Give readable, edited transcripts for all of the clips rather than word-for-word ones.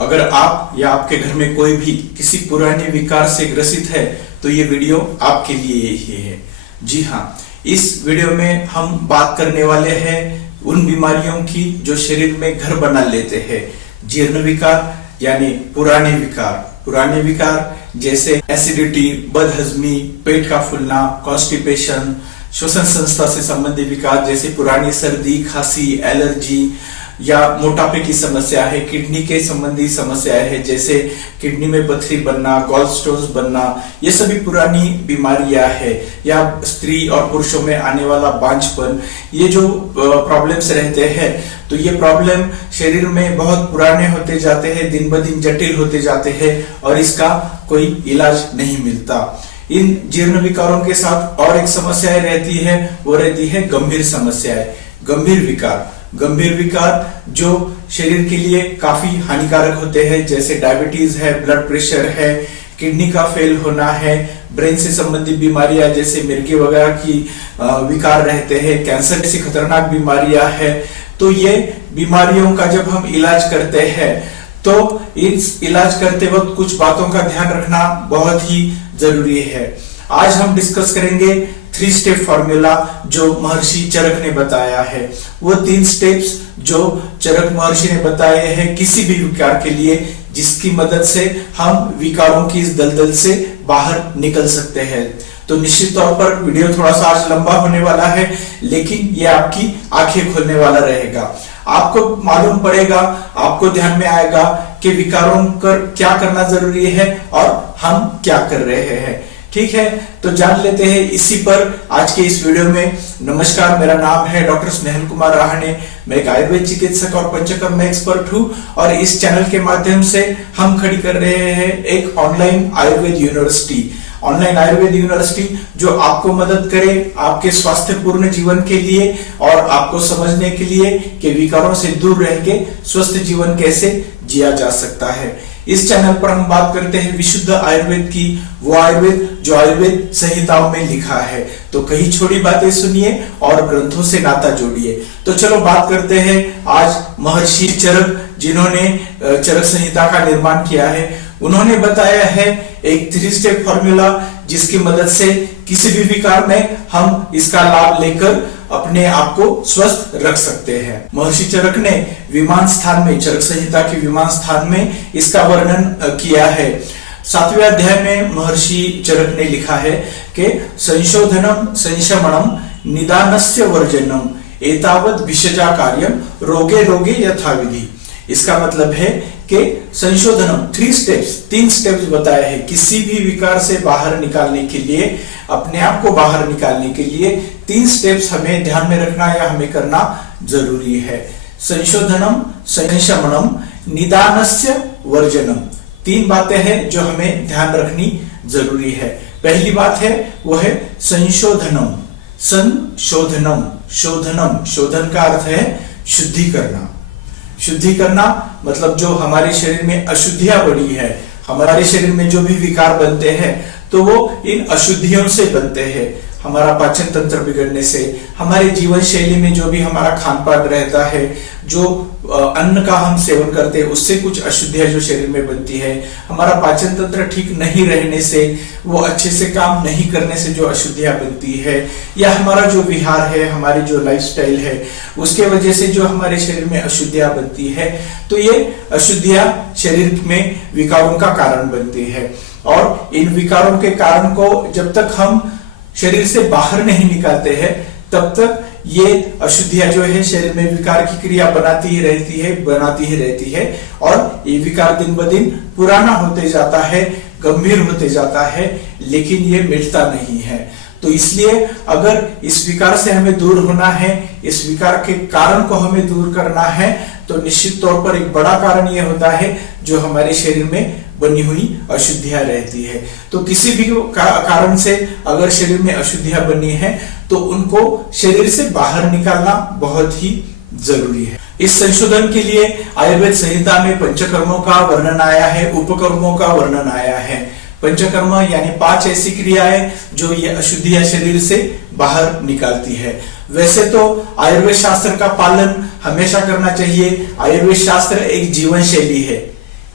अगर आप या आपके घर में कोई भी किसी पुराने विकार से ग्रसित है तो ये वीडियो आपके लिए ही है। जी हाँ, इस वीडियो में हम बात करने वाले हैं उन बीमारियों की जो शरीर में घर बना लेते हैं। जीर्ण विकार यानी पुराने विकार जैसे एसिडिटी, बदहजमी, पेट का फूलना, कॉन्स्टिपेशन, श्वसन संस्था से संबंधित विकार जैसे पुरानी सर्दी, खांसी, एलर्जी या मोटापे की समस्या है, किडनी के संबंधी समस्याएं है जैसे किडनी में पथरी बनना, गॉल स्टोन्स बनना, ये सभी पुरानी बीमारियां है। या स्त्री और पुरुषों में आने वाला बांझपन, ये जो प्रॉब्लम्स रहते हैं तो ये प्रॉब्लम शरीर में बहुत पुराने होते जाते हैं, दिन ब दिन जटिल होते जाते हैं और इसका कोई इलाज नहीं मिलता। इन जीर्ण विकारों के साथ और एक समस्या रहती है, वो रहती है गंभीर समस्याएं, गंभीर विकार जो शरीर के लिए काफी हानिकारक होते हैं जैसे डायबिटीज है, ब्लड प्रेशर है, किडनी का फेल होना है, ब्रेन से संबंधित बीमारियां जैसे मिर्गी वगैरह की विकार रहते हैं, कैंसर जैसी खतरनाक बीमारियां है। तो ये बीमारियों का जब हम इलाज करते हैं तो इस इलाज करते वक्त कुछ बातों का ध्यान रखना बहुत ही जरूरी है। आज हम डिस्कस करेंगे 3 स्टेप फॉर्मूला जो महर्षि चरक ने बताया है। वो 3 स्टेप्स जो चरक महर्षि ने बताए हैं किसी भी विकार के लिए, जिसकी मदद से हम विकारों की इस दलदल से बाहर निकल सकते हैं। तो निश्चित तौर पर वीडियो थोड़ा सा आज लंबा होने वाला है, लेकिन ये आपकी आंखें खोलने वाला रहेगा। आपको मालूम पड़ेगा, आपको ध्यान में आएगा कि विकारों पर क्या करना जरूरी है और हम क्या कर रहे हैं। ठीक है, तो जान लेते हैं इसी पर आज के इस वीडियो में। नमस्कार, मेरा नाम है डॉक्टर स्नेहल कुमार राहने। मैं एक आयुर्वेद चिकित्सक और पंचकर्म एक्सपर्ट हूं और इस चैनल के माध्यम से हम खड़ी कर रहे हैं एक ऑनलाइन आयुर्वेद यूनिवर्सिटी जो आपको मदद करे आपके स्वास्थ्यपूर्ण जीवन के लिए और आपको समझने के लिए कि विकारों से दूर रह के स्वस्थ जीवन कैसे जिया जा सकता है। इस चैनल पर हम बात करते हैं विशुद्ध आयुर्वेद की, वो आयुर्वेद जो आयुर्वेद संहिताओं में लिखा है। तो कई छोटी बातें सुनिए और ग्रंथों से नाता जोड़िए। तो चलो बात करते हैं आज महर्षि चरक, जिन्होंने चरक संहिता का निर्माण किया है। उन्होंने बताया है एक 3 स्टेप फॉर्मूला जिसकी मदद से किसी भी विकार में हम इसका लाभ लेकर अपने आप को स्वस्थ रख सकते हैं। महर्षि चरक ने विमान स्थान में, चरक संहिता के विमान स्थान में इसका वर्णन किया है। 7वें अध्याय में महर्षि चरक ने लिखा है कि संशोधनम संशमनम निदानस्य वर्जनम एतावत् विषजा कार्यम रोगे रोगे यथाविधि। इसका मतलब है कि संशोधनम 3 स्टेप्स बताए हैं किसी भी विकार से बाहर निकालने के लिए, अपने आप को बाहर निकालने के लिए 3 स्टेप्स हमें ध्यान में रखना या हमें करना जरूरी है। संशोधनम संशमनम निदानस्य वर्जनम, 3 बातें हैं जो हमें ध्यान रखनी जरूरी है। पहली बात है वो है संशोधनम। शोधन का अर्थ है शुद्धि करना मतलब जो हमारे शरीर में अशुद्धियां बढ़ी है, हमारे शरीर में जो भी विकार बनते हैं तो वो इन अशुद्धियों से बनते हैं। हमारा पाचन तंत्र बिगड़ने से, हमारे जीवन शैली में जो भी हमारा खान पान रहता है, जो अन्न का हम सेवन करते हैं उससे कुछ अशुद्धियां जो शरीर में बनती है, हमारा पाचन तंत्र ठीक नहीं रहने से, वो अच्छे से काम नहीं करने से जो अशुद्धियां बनती है, या हमारा जो विहार है, हमारी जो लाइफस्टाइल है उसके वजह से जो हमारे शरीर में अशुद्धियां बनती है, तो ये अशुद्धियां शरीर में विकारों का कारण बनती है। और इन विकारों के कारण को जब तक हम शरीर से बाहर नहीं निकालते हैं तब तक ये अशुद्धियां जो है शरीर में विकार की क्रिया बनाती ही रहती है और ये विकार दिन ब दिन पुराना होते जाता है, गंभीर होते जाता है, लेकिन ये मिटता नहीं है। तो इसलिए अगर इस विकार से हमें दूर होना है, इस विकार के कारण को हमें दूर करना है, तो निश्चित तौर पर एक बड़ा कारण ये होता है जो हमारे शरीर में बनी हुई अशुद्धियां रहती है। तो किसी भी कारण से अगर शरीर में अशुद्धियां बनी है तो उनको शरीर से बाहर निकालना बहुत ही जरूरी है। इस संशोधन के लिए आयुर्वेद संहिता में पंचकर्मों का वर्णन आया है, उपकर्मों का वर्णन आया है। पंचकर्म यानी 5 ऐसी क्रियाएं जो ये अशुद्धियां शरीर से बाहर निकालती है। वैसे तो आयुर्वेद शास्त्र का पालन हमेशा करना चाहिए। आयुर्वेद शास्त्र एक जीवन शैली है,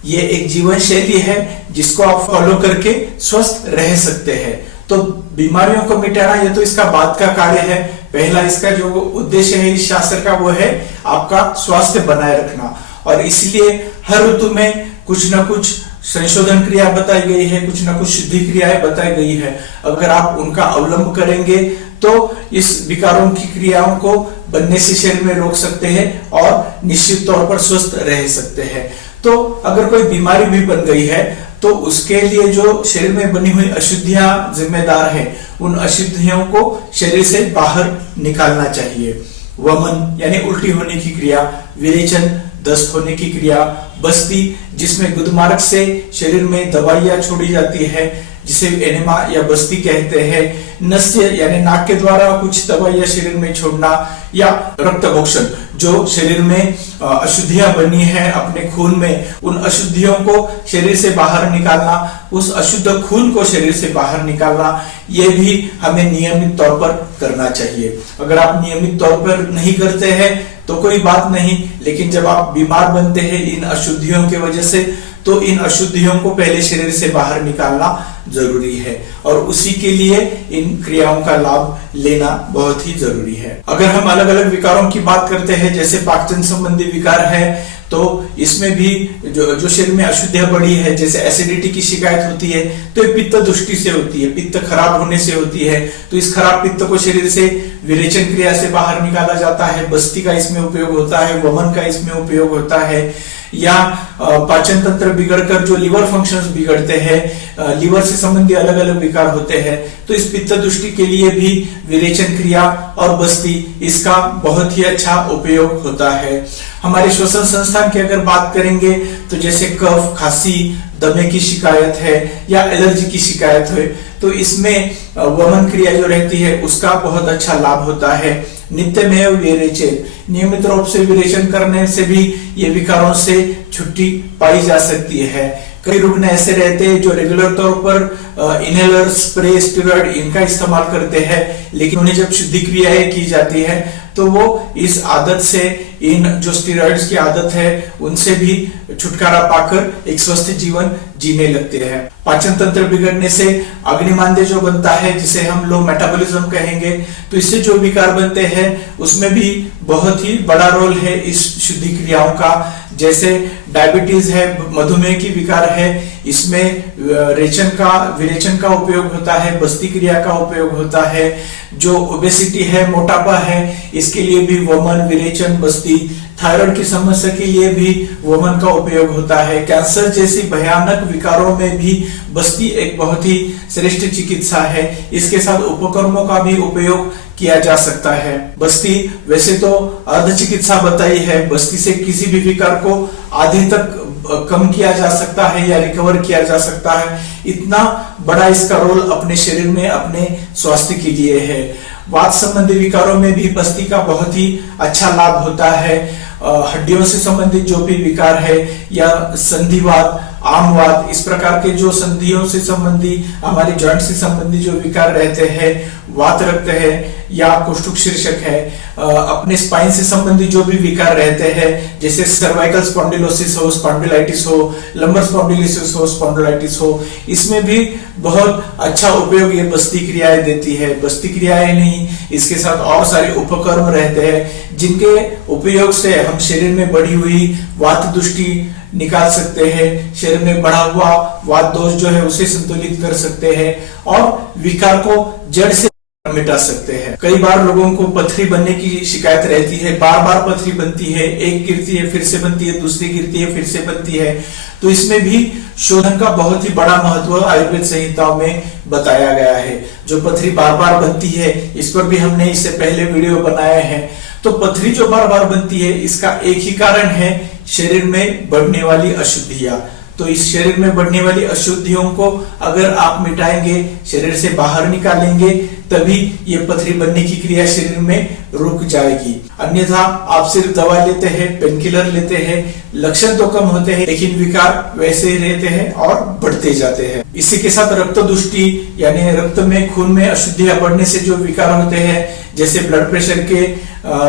ये एक जीवन शैली है जिसको आप फॉलो करके स्वस्थ रह सकते हैं। तो बीमारियों को मिटाना ये तो इसका बाद का कार्य है। पहला इसका जो उद्देश्य है इस शास्त्र का वो है आपका स्वास्थ्य बनाए रखना, और इसलिए हर ऋतु में कुछ ना कुछ संशोधन क्रिया बताई गई है, कुछ ना कुछ शुद्धि क्रियाएं बताई गई है। अगर आप उनका अवलंब करेंगे तो इस विकारों की क्रियाओं को बनने से शरीर में रोक सकते हैं और निश्चित तौर पर स्वस्थ रह सकते हैं। तो अगर कोई बीमारी भी बन गई है तो उसके लिए जो शरीर में बनी हुई अशुद्धियां जिम्मेदार है, उन अशुद्धियों को शरीर से बाहर निकालना चाहिए। वमन यानी उल्टी होने की क्रिया, विरेचन दस्त होने की क्रिया, बस्ती जिसमें गुदमार्ग से शरीर में दवाइयां छोड़ी जाती है जिसे एनेमा या बस्ती कहते हैं, नस्य यानी नाक के द्वारा कुछ दवाइयां शरीर में छोड़ना, या रक्तभोक्षण जो शरीर में अशुद्धियां बनी है अपने खून में, उन अशुद्धियों को शरीर से बाहर निकालना, उस अशुद्ध खून को शरीर से बाहर निकालना, ये भी हमें नियमित तौर पर करना चाहिए। अगर आप नियमित तौर पर नहीं करते हैं तो कोई बात नहीं, लेकिन जब आप बीमार बनते हैं इन अशुद्धियों की वजह से, तो इन अशुद्धियों को पहले शरीर से बाहर निकालना जरूरी है, और उसी के लिए इन क्रियाओं का लाभ लेना बहुत ही जरूरी है। अगर हम अलग अलग विकारों की बात करते हैं, जैसे पाचन संबंधी विकार है, तो इसमें भी जो शरीर में अशुद्धियां बढ़ी है, जैसे एसिडिटी की शिकायत होती है, तो ये पित्त दृष्टि से होती है, पित्त खराब होने से होती है। तो इस खराब पित्त को शरीर से विरेचन क्रिया से बाहर निकाला जाता है, बस्ती का इसमें उपयोग होता है, वमन का इसमें उपयोग होता है। या पाचन तंत्र बिगड़कर जो लिवर फंक्शंस बिगड़ते हैं, लिवर से संबंधित अलग अलग विकार होते हैं, तो इस पित्त दृष्टि के लिए भी विरेचन क्रिया और बस्ती इसका बहुत ही अच्छा उपयोग होता है। हमारे श्वसन संस्थान की अगर बात करेंगे तो जैसे कफ, खांसी, दमे की शिकायत है या एलर्जी की शिकायत है, तो इसमें वमन क्रिया जो रहती है उसका बहुत अच्छा लाभ होता है। नित्यमेव विरेचन, नियमित रूप से विरेचन करने से भी ये विकारों से छुट्टी पाई जा सकती है। कई रुग्ण ऐसे रहते हैं जो रेगुलर तौर पर इनहेलर, स्प्रे, स्टेरॉइड इनका इस्तेमाल करते हैं, लेकिन उन्हें जब शुद्धि क्रियाएं की जाती है तो वो इस आदत से, इन जो स्टेरॉइड्स की आदत है उनसे भी छुटकारा पाकर एक स्वस्थ जीवन जीने लगते हैं। पाचन तंत्र बिगड़ने से अग्निमांद्य जो बनता है, जिसे हम लो मेटाबॉलिज्म कहेंगे, तो इससे जो विकार बनते हैं उसमें भी बहुत ही बड़ा रोल है इस शुद्धि क्रियाओं का। जैसे डायबिटीज है, मधुमेह की विकार है, इसमें विरेचन का उपयोग होता है, बस्ती क्रिया का उपयोग होता है। जो ओबेसिटी है, मोटापा है, इसके लिए भी वमन, विरेचन, बस्ती। थायराइड की समस्या के लिए भी वमन का उपयोग होता है। कैंसर जैसी भयानक विकारों में भी बस्ती एक बहुत ही श्रेष्ठ चिकित्सा है। इसके साथ उपकर्मों का भी उपयोग किया जा सकता है। बस्ती वैसे तो अर्ध चिकित्सा बताई है, बस्ती से किसी भी विकार को आधे तक कम किया जा सकता है या रिकवर किया जा सकता है। इतना बड़ा इसका रोल अपने शरीर में, अपने स्वास्थ्य के लिए है। वात संबंधी विकारों में भी बस्ती का बहुत ही अच्छा लाभ होता है। हड्डियों से संबंधित जो भी विकार है, या संधिवात, आमवात, इस प्रकार के जो संधियों से संबंधी, हमारे जॉइंट से संबंधी जो विकार रहते हैं, वात रक्त है या कुष्ठुक शीर्षक है, अपने स्पाइन से संबंधित जो भी विकार रहते हैं, जैसे सर्वाइकल स्पॉन्डिलोसिस हो, स्पॉन्डिलाइटिस हो, लंबर स्पॉन्डिलोसिस हो, स्पॉन्डिलाइटिस हो, इसमें भी बहुत अच्छा उपयोग ये बस्ती क्रियाएं देती है। बस्ती क्रियाएं नहीं, इसके साथ और सारे उपकर्म रहते हैं जिनके उपयोग से हम शरीर में बढ़ी हुई वात दृष्टि निकाल सकते हैं, शरीर में बढ़ा हुआ वात दोष जो है उसे संतुलित कर सकते हैं और विकार को जड़ से मिटा सकते हैं। कई बार लोगों को पथरी बनने की शिकायत रहती है, बार बार पथरी बनती है, एक गिरती है फिर से बनती है, दूसरी गिरती है फिर से बनती है। तो इसमें भी शोधन का बहुत ही बड़ा महत्व आयुर्वेद संहिताओं में बताया गया है। जो पथरी बार बार बनती है, इस पर भी हमने इससे पहले वीडियो बनाए हैं। तो पथरी जो बार बार बनती है, इसका एक ही कारण है शरीर में बढ़ने वाली अशुद्धियां। तो इस शरीर में बढ़ने वाली अशुद्धियों को अगर आप मिटाएंगे, शरीर से बाहर निकालेंगे, तभी ये पथरी बनने की क्रिया शरीर में रुक जाएगी। अन्यथा आप सिर्फ दवा लेते हैं, पेनकिलर लेते हैं, लक्षण तो कम होते हैं लेकिन विकार वैसे ही रहते हैं और बढ़ते जाते हैं। इसी के साथ रक्त दुष्टि यानी रक्त में, खून में अशुद्धियां बढ़ने से जो विकार होते हैं, जैसे ब्लड प्रेशर के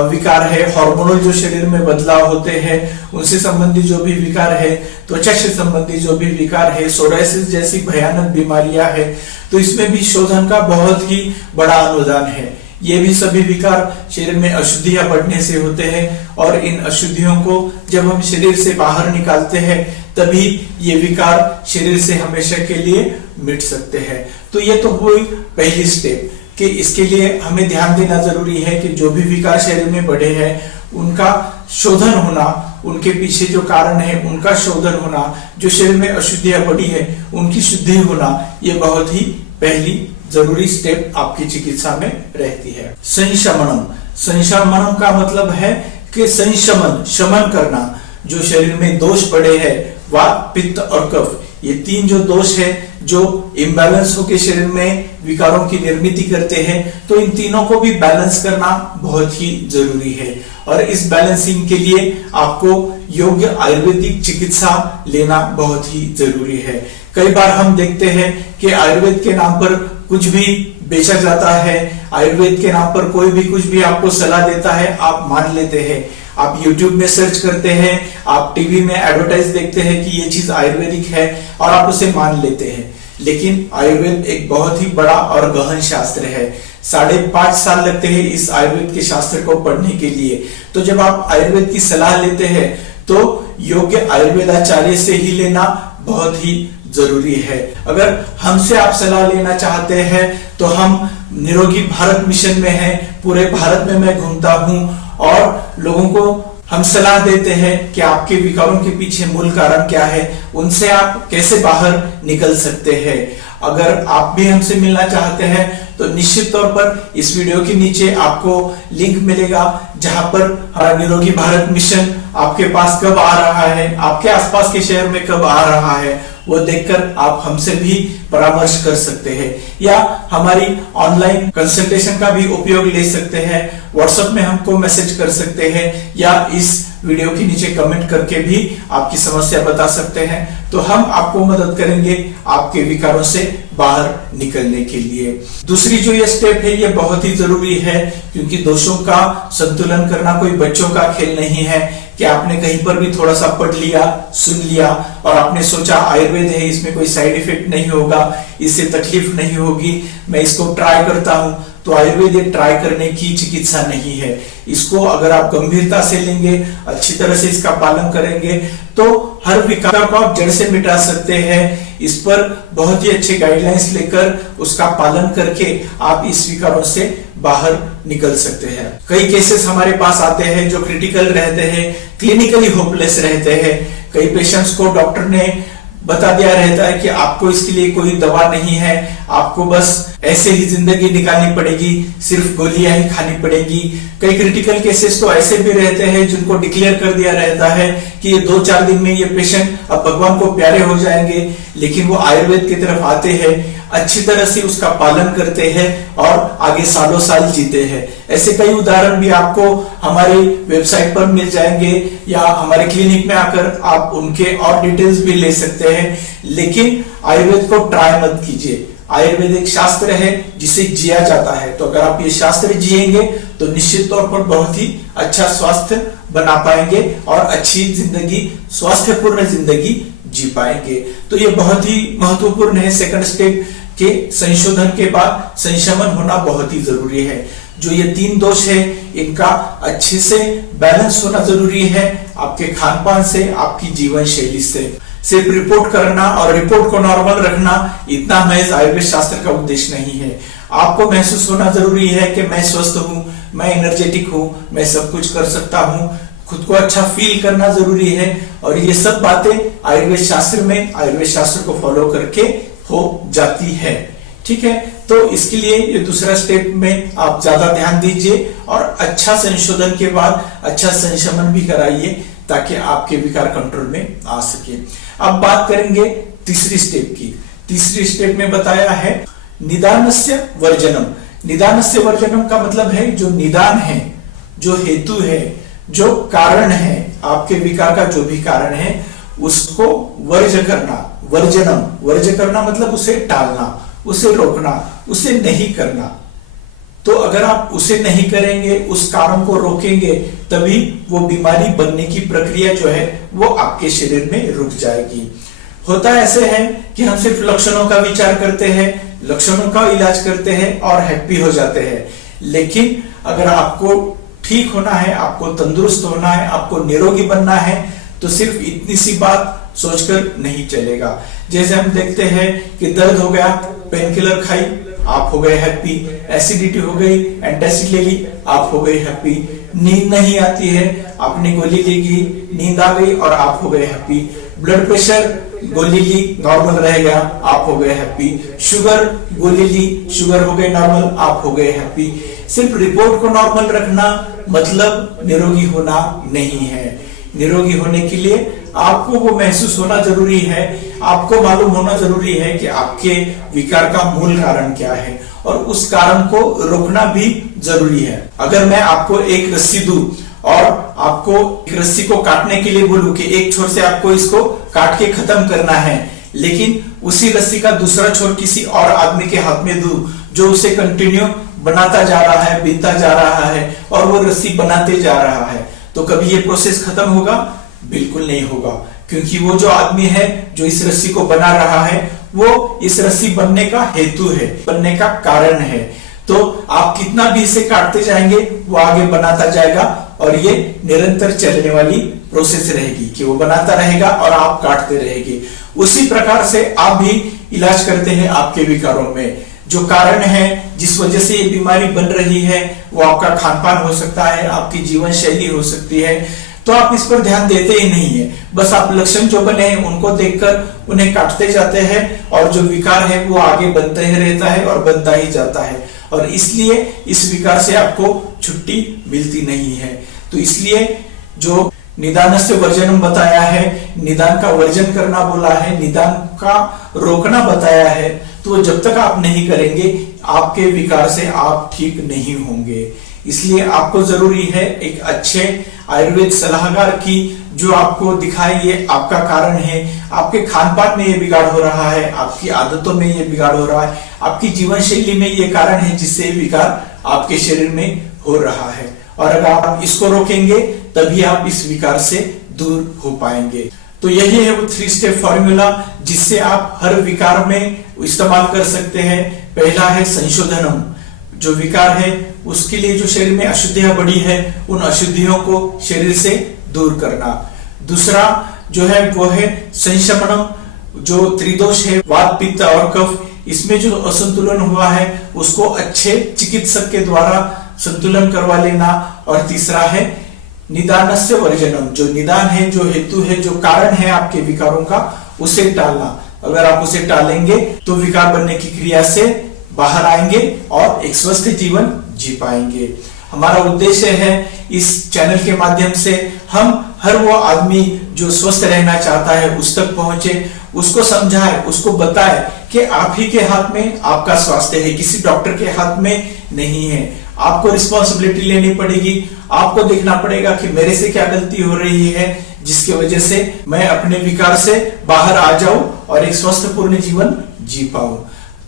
विकार है, हार्मोनल जो शरीर में बदलाव होते हैं उनसे संबंधित जो भी विकार है, त्वचा से संबंधित जो भी विकार है, सोरायसिस जैसी भयानक बीमारियां है, तो इसमें भी शोधन का बहुत ही बड़ा अनुदान है। ये भी सभी विकार शरीर में अशुद्धियां बढ़ने से होते हैं और इन अशुद्धियों को जब हम शरीर से बाहर निकालते हैं तभी ये विकार शरीर से हमेशा के लिए मिट सकते हैं। तो ये तो हुई पहली स्टेप कि इसके लिए हमें ध्यान देना जरूरी है कि जो भी विकार शरीर में बढ़े हैं उनका शोधन होना, उनके पीछे जो कारण है उनका शोधन होना, जो शरीर में अशुद्धियां बढ़ी है उनकी शुद्धि होना, ये बहुत ही पहली जरूरी स्टेप आपकी चिकित्सा में रहती है। संशमनम, संशमनम का मतलब है कि संशमन, शमन करना। जो शरीर में दोष पड़े हैं, वात, पित्त और कफ, ये तीन जो दोष है जो इम्बैलेंस होकर शरीर में विकारों की निर्मित करते हैं, तो इन तीनों को भी बैलेंस करना बहुत ही जरूरी है। और इस बैलेंसिंग के लिए आपको योग्य आयुर्वेदिक चिकित्सा लेना बहुत ही जरूरी है। कई बार हम देखते हैं कि आयुर्वेद के नाम पर कुछ भी बेचा जाता है, आयुर्वेद के नाम पर कोई भी कुछ भी आपको सलाह देता है, आप मान लेते हैं। आप YouTube में सर्च करते हैं, आप टीवी में एडवर्टाइज देखते हैं कि ये चीज आयुर्वेदिक है और आप उसे मान लेते हैं। लेकिन आयुर्वेद एक बहुत ही बड़ा और गहन शास्त्र है। 5.5 साल लगते हैं इस आयुर्वेद के शास्त्र को पढ़ने के लिए। तो जब आप आयुर्वेद की सलाह लेते हैं तो योग्य आयुर्वेदाचार्य से ही लेना बहुत ही जरूरी है। अगर हमसे आप सलाह लेना चाहते हैं तो हम निरोगी भारत मिशन में हैं, पूरे भारत में मैं घूमता हूं और लोगों को हम सलाह देते हैं कि आपके विकारों के पीछे मूल कारण क्या है, उनसे आप कैसे बाहर निकल सकते हैं। अगर आप भी हमसे मिलना चाहते हैं तो निश्चित तौर पर इस वीडियो के नीचे आपको लिंक मिलेगा जहां पर हमारा निरोगी भारत मिशन आपके पास कब आ रहा है, आपके आसपास के शहर में कब आ रहा है, वो देखकर आप हमसे भी परामर्श कर सकते हैं या हमारी ऑनलाइन कंसल्टेशन का भी उपयोग ले सकते हैं। व्हाट्सएप में हमको मैसेज कर सकते हैं या इस वीडियो के नीचे कमेंट करके भी आपकी समस्या बता सकते हैं, तो हम आपको मदद करेंगे आपके विकारों से बाहर निकलने के लिए। दूसरी जो ये स्टेप है ये बहुत ही जरूरी है, क्योंकि दोषों का संतुलन करना कोई बच्चों का खेल नहीं है कि आपने कहीं पर भी थोड़ा सा पढ़ लिया, सुन लिया और आपने सोचा आयुर्वेद है, इसमें कोई साइड इफेक्ट नहीं होगा, इससे तकलीफ नहीं होगी, मैं इसको ट्राई करता हूं। तो आयुर्वेद एक ट्राई करने की चिकित्सा नहीं है। इसको अगर आप गंभीरता से लेंगे, अच्छी तरह से इसका पालन करेंगे तो हर विकार को आप जड़ से मिटा सकते हैं। इस पर बहुत ही अच्छे गाइडलाइंस लेकर उसका पालन करके आप इस विकारों से बाहर निकल सकते हैं। कई केसेस हमारे पास आते हैं जो क्रिटिकल रहते हैं, क्लिनिकली होपलेस रहते हैं। कई पेशेंट्स को डॉक्टर ने बता दिया रहता है कि आपको इसके लिए कोई दवा नहीं है, आपको बस ऐसे ही जिंदगी निकालनी पड़ेगी, सिर्फ गोलियां ही खानी पड़ेगी। कई क्रिटिकल केसेस तो ऐसे भी रहते हैं जिनको डिक्लेयर कर दिया रहता है कि ये 2-4 दिन में ये पेशेंट अब भगवान को प्यारे हो जाएंगे, लेकिन वो आयुर्वेद की तरफ आते हैं, अच्छी तरह से उसका पालन करते हैं और आगे सालों साल जीते हैं। ऐसे कई उदाहरण भी आपको हमारी वेबसाइट पर मिल जाएंगे या हमारे क्लिनिक में आकर आप उनके और डिटेल्स भी ले सकते हैं। लेकिन आयुर्वेद को ट्राई मत कीजिए। आयुर्वेद एक शास्त्र है जिसे जिया जाता है, तो अगर आप ये शास्त्र जिएंगे तो निश्चित तौर पर बहुत ही अच्छा स्वास्थ्य बना पाएंगे और अच्छी जिंदगी, स्वास्थ्यपूर्ण जिंदगी जी पाएंगे। तो ये बहुत ही महत्वपूर्ण है। सेकंड स्टेप के संशोधन के बाद संशमन होना बहुत ही जरूरी है। जो ये 3 दोष है इनका अच्छे से बैलेंस होना जरूरी है, आपके खान पान से, आपकी जीवन शैली से। सिर्फ रिपोर्ट करना और रिपोर्ट को नॉर्मल रखना इतना महज आयुर्वेद शास्त्र का उद्देश्य नहीं है। आपको महसूस होना जरूरी है कि मैं स्वस्थ हूँ, मैं एनर्जेटिक हूँ, मैं सब कुछ कर सकता हूँ, खुद को अच्छा फील करना जरूरी है। और ये सब बातें आयुर्वेद शास्त्र में, आयुर्वेद शास्त्र को फॉलो करके हो जाती है। ठीक है, तो इसके लिए ये दूसरा स्टेप में आप ज्यादा ध्यान दीजिए और अच्छा संशोधन के बाद अच्छा संशमन भी कराइए ताकि आपके विकार कंट्रोल में आ सके। अब बात करेंगे तीसरी स्टेप की। तीसरी स्टेप में बताया है निदानस्य वर्जनम। निदानस्य वर्जनम का मतलब है जो निदान है, जो हेतु है, जो कारण है, आपके विकार का जो भी कारण है उसको वर्ज करना। वर्जनम, वर्ज करना मतलब उसे टालना, उसे रोकना, उसे नहीं करना। तो अगर आप उसे नहीं करेंगे, उस कारण को रोकेंगे, तभी वो बीमारी बनने की प्रक्रिया जो है वो आपके शरीर में रुक जाएगी। होता ऐसे है कि हम सिर्फ लक्षणों का विचार करते हैं, लक्षणों का इलाज करते हैं और हैप्पी हो जाते हैं। लेकिन अगर आपको ठीक होना है, आपको तंदुरुस्त होना है, आपको निरोगी बनना है, तो सिर्फ इतनी सी बात सोचकर नहीं चलेगा। जैसे हम देखते हैं कि दर्द हो गया, पेन किलर खाई, आप हो गए हैप्पी। एसिडिटी हो गई, एंटासिड ले ली, आप हो गए हैप्पी। नींद नहीं आती है, आपने गोली ली, नींद आ गई और आप हो गए हैप्पी। ब्लड प्रेशर, गोली ली, नॉर्मल रह गया, आप हो गए हैप्पी। शुगर, गोली ली, शुगर हो गए नॉर्मल, आप हो गए हैप्पी। सिर्फ रिपोर्ट को नॉर्मल रखना मतलब निरोगी होना नहीं है। निरोगी होने के लिए आपको वो महसूस होना जरूरी है, आपको मालूम होना जरूरी है कि आपके विकार का मूल कारण क्या है, और उस कारण को रोकना भी जरूरी है। अगर मैं आपको एक रस्सी दूं और आपको एक रस्सी को काटने के लिए बोलूं कि एक छोर से आपको इसको काट के खत्म करना है, लेकिन उसी रस्सी का दूसरा छोर किसी और आदमी के हाथ में दूं जो उसे कंटिन्यू बनाता जा रहा है, बीतता जा रहा है और वो रस्सी बनाते जा रहा है, तो कभी ये प्रोसेस खत्म होगा? बिल्कुल नहीं होगा, क्योंकि वो जो आदमी है जो इस रस्सी को बना रहा है, वो इस रस्सी बनने का हेतु है, बनने का कारण है। तो आप कितना भी इसे काटते जाएंगे, वो आगे बनाता जाएगा और ये निरंतर चलने वाली प्रोसेस रहेगी कि वो बनाता रहेगा और आप काटते रहेंगे। उसी प्रकार से आप भी इलाज करते हैं आपके विकारों में। जो कारण है जिस वजह से ये बीमारी बन रही है, वो आपका खान पान हो सकता है, आपकी जीवन शैली हो सकती है, तो आप इस पर ध्यान देते ही नहीं है। बस आप लक्षण जो बने हैं उनको देखकर उन्हें काटते जाते हैं और जो विकार है वो आगे बनते ही रहता है और बनता ही जाता है, और इसलिए इस विकार से आपको छुट्टी मिलती नहीं है। तो इसलिए जो निदानस्य वर्जनम बताया है, निदान का वर्जन करना बोला है, निदान का रोकना बताया है, तो जब तक आप नहीं करेंगे आपके विकार से आप ठीक नहीं होंगे। इसलिए आपको जरूरी है एक अच्छे आयुर्वेद सलाहकार की जो आपको दिखाए ये आपका कारण है, आपके खान पान में ये बिगाड़ हो रहा है, आपकी आदतों में ये बिगाड़ हो रहा है, आपकी जीवन शैली में ये कारण है जिससे विकार आपके शरीर में हो रहा है। और अगर आप इसको रोकेंगे तभी आप इस विकार से दूर हो पाएंगे। तो यही है वो 3 स्टेप फॉर्मूला जिससे आप हर विकार में इस्तेमाल कर सकते हैं। पहला है संशोधनम, जो विकार है उसके लिए जो शरीर में अशुद्धियां बढ़ी है उन अशुद्धियों को शरीर से दूर करना। दूसरा जो है वो है संशमनम, जो त्रिदोष है वात पित्त और कफ, इसमें जो असंतुलन हुआ है उसको अच्छे चिकित्सक के द्वारा संतुलन करवा लेना। और तीसरा है निदानस्य वर्जनम, जो निदान है, जो हेतु है, जो कारण है आपके विकारों का, उसे टालना। अगर आप उसे टालेंगे तो विकार बनने की क्रिया से बाहर आएंगे और एक स्वस्थ जीवन जी पाएंगे। हमारा उद्देश्य है इस चैनल के माध्यम से हम हर वो आदमी जो स्वस्थ रहना चाहता है उस तक पहुंचे, उसको समझाए, उसको बताए कि आप ही के हाथ में आपका स्वास्थ्य है, किसी डॉक्टर के हाथ में नहीं है। आपको रिस्पॉन्सिबिलिटी लेनी पड़ेगी, आपको देखना पड़ेगा कि मेरे से क्या गलती हो रही है जिसकी वजह से मैं अपने विकार से बाहर आ जाऊं और एक स्वस्थ पूर्ण जीवन जी पाऊं।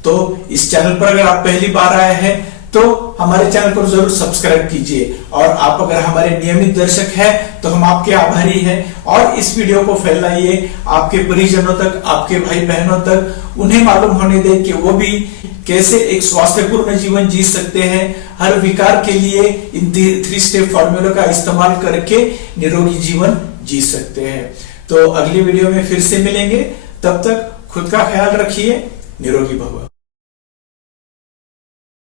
तो इस चैनल पर अगर आप पहली बार आए हैं तो हमारे चैनल को जरूर सब्सक्राइब कीजिए, और आप अगर हमारे नियमित दर्शक हैं तो हम आपके आभारी हैं। और इस वीडियो को फैलाइए आपके परिजनों तक, आपके भाई बहनों तक, उन्हें मालूम होने दें कि वो भी कैसे एक स्वास्थ्यपूर्ण जीवन जी सकते हैं। हर विकार के लिए इन 3 स्टेप फॉर्मूला का इस्तेमाल करके निरोगी जीवन जी सकते हैं। तो अगली वीडियो में फिर से मिलेंगे, तब तक खुद का ख्याल रखिए, निरोगी भव।